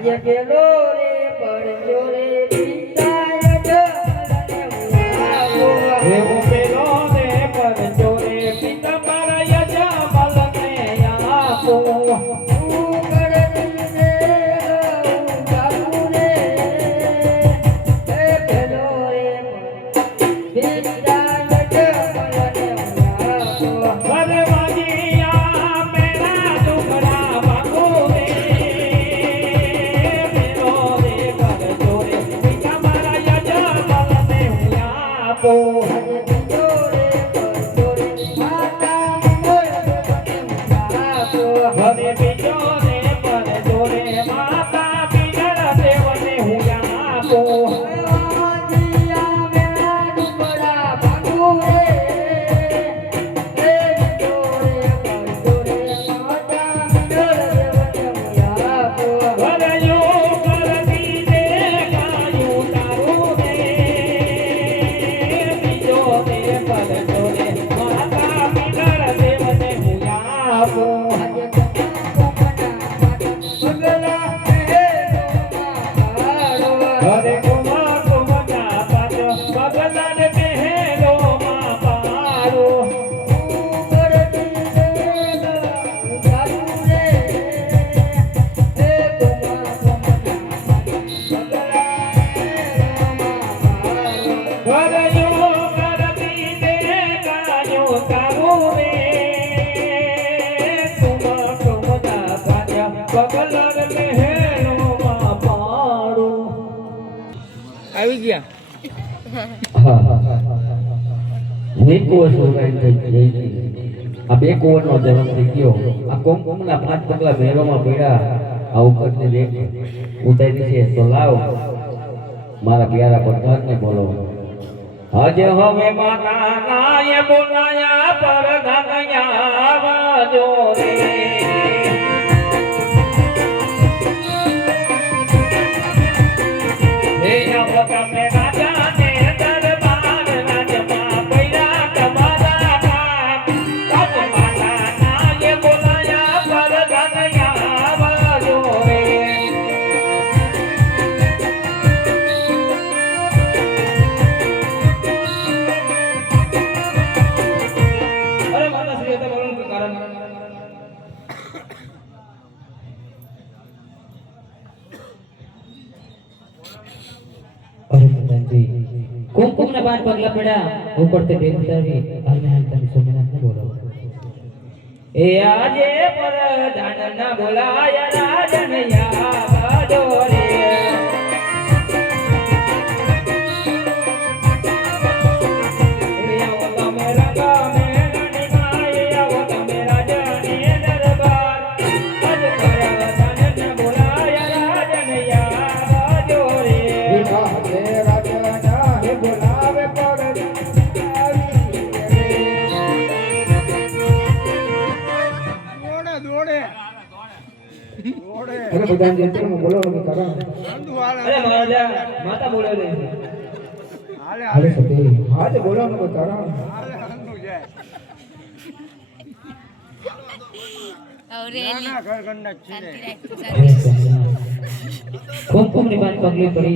આજે પેલો રે પડજો રે પિતાય જમલને ઉયાવો એવો પેલો રે પડજો રે પિતા મારા જમલને આપો આવી ગયા આ બે કુંવરનો જન્મ થઈ ગયો આ કોમના 5 પગલા મહેરોમાં પડ્યા આ ઉપરને દેખ ઉતારી છે તો લાવ મારા પ્યારા પ્રધાનને બોલો આજે હવે માતા નાય બોલાયા પરધાનયા વાજો રે कुमकुम ने 5 पगला पड़ा ऊपर ते बेग उतारी हरने हम तने सोमनाथ ने बोलो ए आजे पर दान ना बोलाया राजन या बाजो रे आओ तमे रंगा में ननी माए आओ तमे राजा ने दरबार अज पर दान ना बोलाया राजन या बाजो रे बोलावे पड़ दौड़े अरे भगवान जी तुम बोलो मैं करा अरे महाराजा माता बोले रे हाले सती आज बोलो मैं करा हाले हंदू जाए और ना घर गन्ना छे कुमकुम ने बात पगली पड़ी